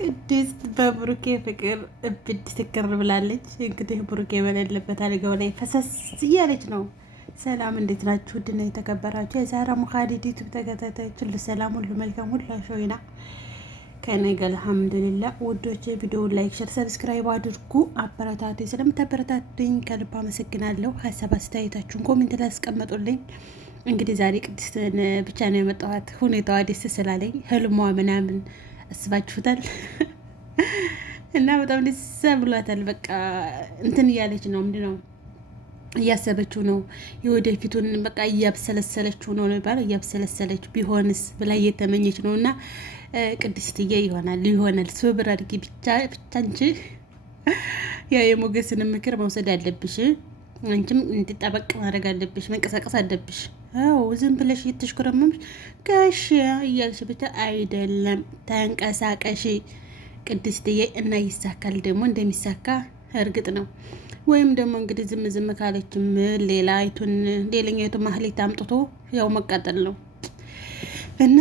ቅድስት በብሩኬ ፍቅር እብድ ትክር ብላለች። እንግዲህ ብሩኬ በሌለበት አልጋው ላይ ፈሰስ እያለች ነው። ሰላም እንዴት ናችሁ? ውድና የተከበራችሁ የዛራ ሙኻሊድ ዩቱብ ተከታታዮች ሁሉ ሰላም፣ ሁሉ መልካም፣ ሁሉ ሾይና ከነገ አልሐምዱሊላህ። ውዶች ቪዲዮውን ላይክ፣ ሸር፣ ሰብስክራይብ አድርጉ። አበረታቱ። ስለምታበረታቱኝ ከልብ አመሰግናለሁ። ሀሳብ አስተያየታችሁን ኮሜንት ላይ አስቀምጡልኝ። እንግዲህ ዛሬ ቅድስትን ብቻ ነው የመጣኋት። ሁኔታዋ ደስ ስላለኝ ህልሟ ምናምን አስባችሁታል እና በጣም ደስ ብሏታል። በቃ እንትን እያለች ነው፣ ምንድነው እያሰበችው ነው፣ የወደፊቱን በቃ እያብሰለሰለችው ነው የሚባለው። እያብሰለሰለች ቢሆንስ ብላ እየተመኘች ነው። እና ቅድስትዬ ይሆናል ሶብር አድርጊ ብቻ እንጂ ያ የሞገስን ምክር መውሰድ አለብሽ። አንቺም እንድጠበቅ ማድረግ አለብሽ፣ መንቀሳቀስ አለብሽ። አዎ ዝም ብለሽ እየተሽከረመምሽ ጋሽ እያልሽ ብቻ አይደለም፣ ተንቀሳቀሽ ቅድስትዬ። እና ይሳካል ደግሞ፣ እንደሚሳካ እርግጥ ነው። ወይም ደግሞ እንግዲህ ዝም ካለችም ሌላኛይቱን ማህሌት አምጥቶ ያው መቃጠል ነው። እና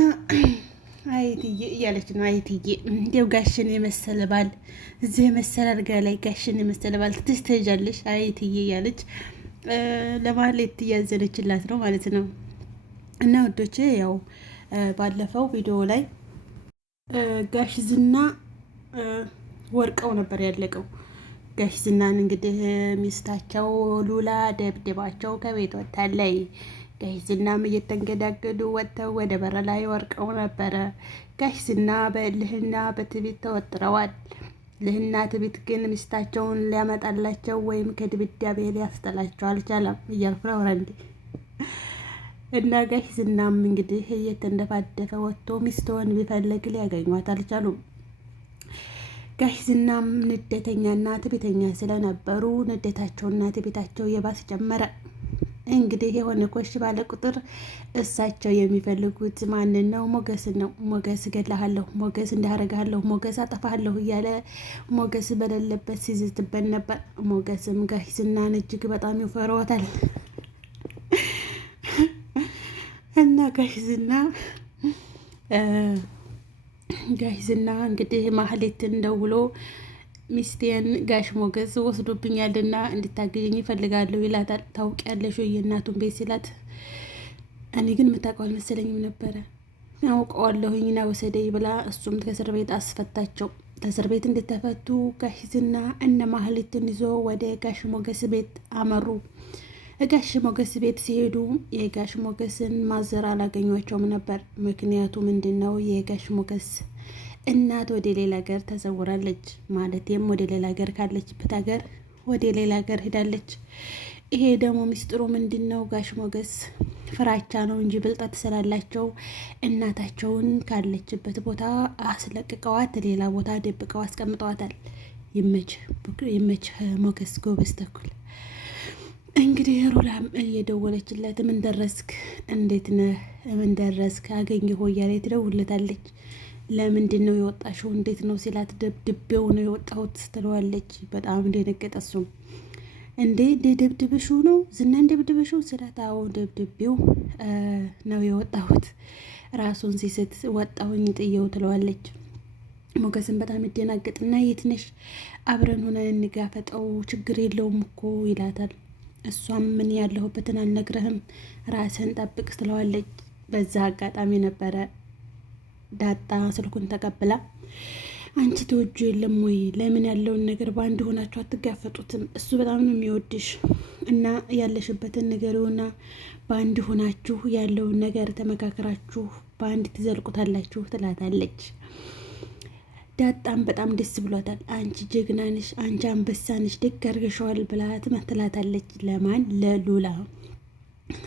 አይትዬ እያለች ነው። አይትዬ እንዲያው ጋሽን የመሰለ ባል እዚህ የመሰለ አልጋ ላይ ጋሽን የመሰለ ባል ትሄጃለሽ አይትዬ እያለች ለማህሌት እያዘነችላት ነው ማለት ነው። እና ወዶቼ ያው ባለፈው ቪዲዮ ላይ ጋሽ ዝና ወርቀው ነበር ያለቀው። ጋሽ ዝናን እንግዲህ ሚስታቸው ሉላ ደብድባቸው ከቤት ወጣለይ። ጋሽ ዝናም እየተንገዳገዱ ወጥተው ወደ በር ላይ ወርቀው ነበረ። ጋሽ ዝና በእልህና በትዕቢት ተወጥረዋል። ልህና ትዕቢት ግን ሚስታቸውን ሊያመጣላቸው ወይም ከድብዳቤ ሊያስጠላቸው አልቻለም እያልኩ ነው እንዴ። እና ጋሽ ዝናም እንግዲህ እየተንደፋደፈ ወጥቶ ሚስቶን ቢፈልግ ሊያገኟት አልቻሉም። ጋሽ ዝናም ንዴተኛና ትዕቢተኛ ስለነበሩ ንዴታቸውና ትዕቢታቸው የባስ ጨመረ። እንግዲህ የሆነ ኮሽ ባለ ቁጥር እሳቸው የሚፈልጉት ማንን ነው? ሞገስን ነው። ሞገስ እገድልሃለሁ፣ ሞገስ እንዳረጋለሁ፣ ሞገስ አጠፋለሁ እያለ ሞገስ በሌለበት ሲዝትበት ነበር። ሞገስም ጋሽ ዝናን እጅግ በጣም ይፈረዋታል። እና ጋሽ ዝና እንግዲህ ማህሌትን ደውሎ ሚስቴን ጋሽ ሞገስ ወስዶብኛልና እንድታገኘኝ ይፈልጋለሁ ይላታል። ታውቂያለሽ ወይ የእናቱን ቤት ሲላት፣ እኔ ግን የምታውቀው አልመሰለኝም ነበረ። አውቀዋለሁኝ ና ወሰደኝ ብላ እሱም ከእስር ቤት አስፈታቸው። ከእስር ቤት እንድተፈቱ ጋሽ ዝና እነ ማህሌትን ይዞ ወደ ጋሽ ሞገስ ቤት አመሩ። ጋሽ ሞገስ ቤት ሲሄዱ የጋሽ ሞገስን ማዘር አላገኟቸውም ነበር። ምክንያቱ ምንድን ነው? የጋሽ ሞገስ እናት ወደ ሌላ ሀገር ተሰውራለች። ማለትም ወደ ሌላ ሀገር ካለችበት ሀገር ወደ ሌላ ሀገር ሄዳለች። ይሄ ደግሞ ሚስጥሩ ምንድን ነው? ጋሽ ሞገስ ፍራቻ ነው እንጂ ብልጠት ስላላቸው እናታቸውን ካለችበት ቦታ አስለቅቀዋት ሌላ ቦታ ደብቀው አስቀምጠዋታል። ይመች ሞገስ ጎበዝ ተኩል። እንግዲህ ሩላም እየደወለችለት ምን ደረስክ? እንዴት ነህ? ምን ደረስክ? አገኘሁ እያለች ትደውልለታለች። ለምንድን ነው የወጣሽው? እንዴት ነው ሲላት፣ ደብድቤው ነው የወጣሁት ትለዋለች። በጣም እንደነገጠ እሱም እንዴ ደብድብሽው ነው ዝናን ደብድብሽው ሲላት፣ አዎ ደብድቤው ነው የወጣሁት፣ ራሱን ሲስት ወጣሁኝ ጥየው ትለዋለች። ሞገስን በጣም ይደናገጥና የት ነሽ? አብረን ሆነን እንጋፈጠው ችግር የለውም እኮ ይላታል። እሷም ምን ያለሁበትን አልነግረህም ራስህን ጠብቅ ትለዋለች። በዛ አጋጣሚ ነበረ ዳጣ ስልኩን ተቀብላ አንቺ ተወጁ የለም ወይ? ለምን ያለውን ነገር በአንድ ሆናችሁ አትጋፈጡትም? እሱ በጣም ነው የሚወድሽ እና ያለሽበትን ነገርና በአንድ ሆናችሁ ያለውን ነገር ተመካከራችሁ በአንድ ትዘልቁታላችሁ ትላታለች። ዳጣም በጣም ደስ ብሏታል። አንቺ ጀግና ነሽ፣ አንቺ አንበሳ ነሽ፣ ደግ አድርገሽዋል ብላ ትላታለች። ለማን? ለሉላ።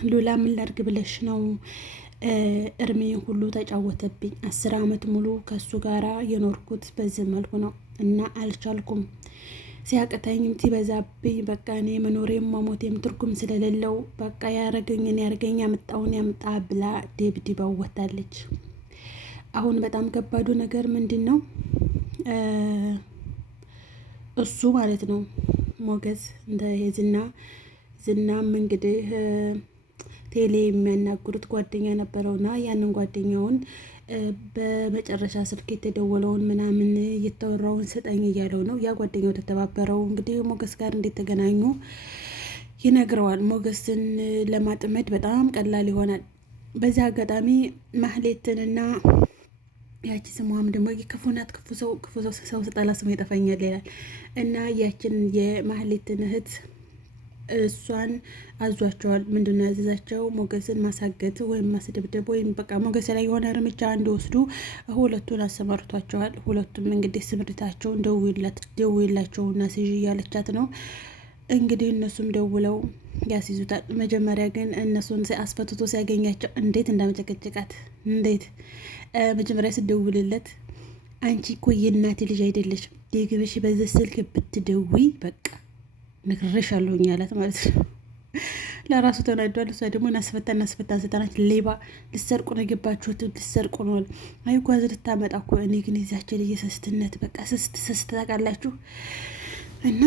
ሉላ ምን ላድርግ ብለሽ ነው? እርሜ ሁሉ ተጫወተብኝ። 10 ዓመት ሙሉ ከሱ ጋራ የኖርኩት በዚህ መልኩ ነው እና አልቻልኩም። ሲያቅተኝ ሲበዛብኝ በቃ እኔ መኖሬም መሞቴም ትርጉም ስለሌለው በቃ ያረገኝን ያርገኝ፣ ያመጣውን ያምጣ ብላ ደብድባው ወታለች። አሁን በጣም ከባዱ ነገር ምንድን ነው? እሱ ማለት ነው ሞገስ እንደ ዝናም እንግዲህ ቴሌ የሚያናግሩት ጓደኛ ነበረውና ያንን ጓደኛውን በመጨረሻ ስልክ የተደወለውን ምናምን እየተወራውን ስጠኝ እያለው ነው። ያ ጓደኛው ተተባበረው እንግዲህ ሞገስ ጋር እንዴት ተገናኙ ይነግረዋል። ሞገስን ለማጥመድ በጣም ቀላል ይሆናል። በዚህ አጋጣሚ ማህሌትንና ያቺ ስሟም ደግሞ ክፉ ናት፣ ክፉ ሰው ስጠላ ስሙ ይጠፋኛል ይላል እና ያችን የማህሌትን እህት እሷን አዟቸዋል። ምንድነው ያዘዛቸው? ሞገስን ማሳገት ወይም ማስደብደብ ወይም በቃ ሞገስ ላይ የሆነ እርምጃ እንዲወስዱ ሁለቱን አሰማርቷቸዋል። ሁለቱም እንግዲህ ስምሪታቸውን ደውላቸውና ስዥ እያለቻት ነው እንግዲህ እነሱም ደውለው ያስይዙታል። መጀመሪያ ግን እነሱን አስፈትቶ ሲያገኛቸው እንዴት እንዳመጨቀጨቃት እንዴት መጀመሪያ ስደውልለት አንቺ እኮ የእናቴ ልጅ አይደለሽ ደግበሽ በዚህ ስልክ ብትደውይ በቃ ነግሬሻለሁ አላት ማለት ነው። ለራሱ ተናዷል። እሷ ደግሞ እናስፈታ ስታናት ሌባ ልሰርቁ ነው የገባችሁት፣ ልሰርቁ ነው አይጓዝ ልታመጣ እኮ እኔ ግን የዛቸው ልጅ ሰስትነት በቃ ስስት ታውቃላችሁ እና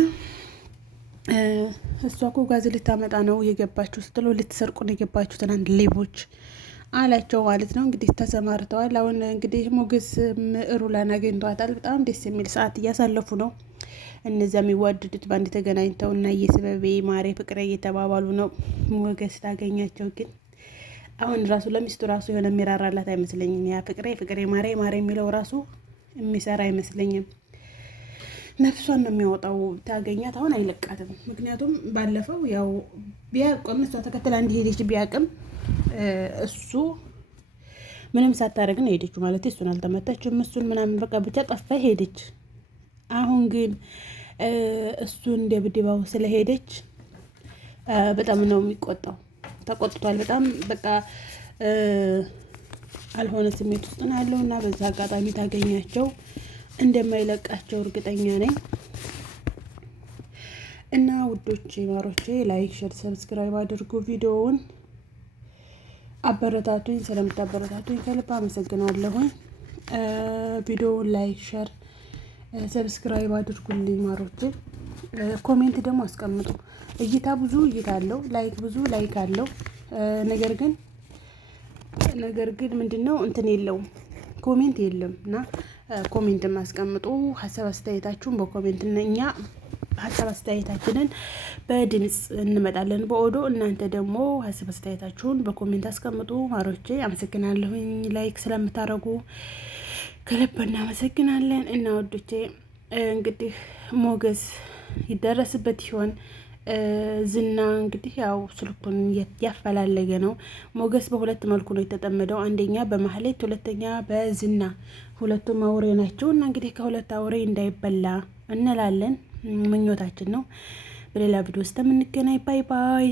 እሷ እኮ ጋዝ ልታመጣ ነው የገባችሁ ስትለው ልትሰርቁ ነው የገባችሁ ትናንት ሌቦች አላቸው ማለት ነው። እንግዲህ ተሰማርተዋል። አሁን እንግዲህ ሞገስ ሩላን አገኝቷታል። በጣም ደስ የሚል ሰዓት እያሳለፉ ነው። እነዚያ የሚዋደዱት በአንድ ተገናኝተው እና የስበቤ ማሬ ፍቅሬ እየተባባሉ ነው። ሞገስ ታገኛቸው ግን አሁን ራሱ ለሚስቱ ራሱ የሆነ የሚራራላት አይመስለኝም። ያ ፍቅሬ ማሬ የሚለው ራሱ የሚሰራ አይመስለኝም። ነፍሷን ነው የሚያወጣው። ታገኛት አሁን አይለቃትም። ምክንያቱም ባለፈው ያው ቢያቅም እሷ ተከትላ እንዲሄደች ቢያቅም እሱ ምንም ሳታደርግ ነው ሄደችው። ማለት እሱን አልተመታችም። እሱን ምናምን በቃ ብቻ ጠፋ ሄደች። አሁን ግን እሱ እንደ ብድባው ስለሄደች በጣም ነው የሚቆጣው። ተቆጥቷል በጣም በቃ አልሆነ ስሜት ውስጥ ነው ያለው እና በዛ አጋጣሚ ታገኛቸው እንደማይለቃቸው እርግጠኛ ነኝ። እና ውዶቼ ማሮቼ ላይክ፣ ሼር፣ ሰብስክራይብ አድርጉ። ቪዲዮውን አበረታቱኝ። ስለምታበረታቱኝ ከልብ አመሰግናለሁኝ። ቪዲዮውን ላይክ፣ ሼር፣ ሰብስክራይብ አድርጉልኝ ማሮቼ። ኮሜንት ደግሞ አስቀምጡ። እይታ ብዙ እይታ አለው፣ ላይክ ብዙ ላይክ አለው። ነገር ግን ምንድነው እንትን የለውም ኮሜንት የለም እና ኮሜንት ማስቀምጡ ሀሳብ አስተያየታችሁን በኮሜንት እኛ ሀሳብ አስተያየታችንን በድምጽ እንመጣለን በኦዶ። እናንተ ደግሞ ሀሳብ አስተያየታችሁን በኮሜንት አስቀምጡ ማሮቼ። አመሰግናለሁኝ ላይክ ስለምታደርጉ ከልብ እናመሰግናለን። እና ወዶቼ እንግዲህ ሞገስ ይደረስበት ይሆን? ዝና እንግዲህ ያው ስልኩን ያፈላለገ ነው። ሞገስ በሁለት መልኩ ነው የተጠመደው። አንደኛ በማህሌት፣ ሁለተኛ በዝና። ሁለቱም አውሬ ናቸው እና እንግዲህ ከሁለት አውሬ እንዳይበላ እንላለን። ምኞታችን ነው። በሌላ ቪዲዮ ውስጥ የምንገናኝ። ባይ ባይ።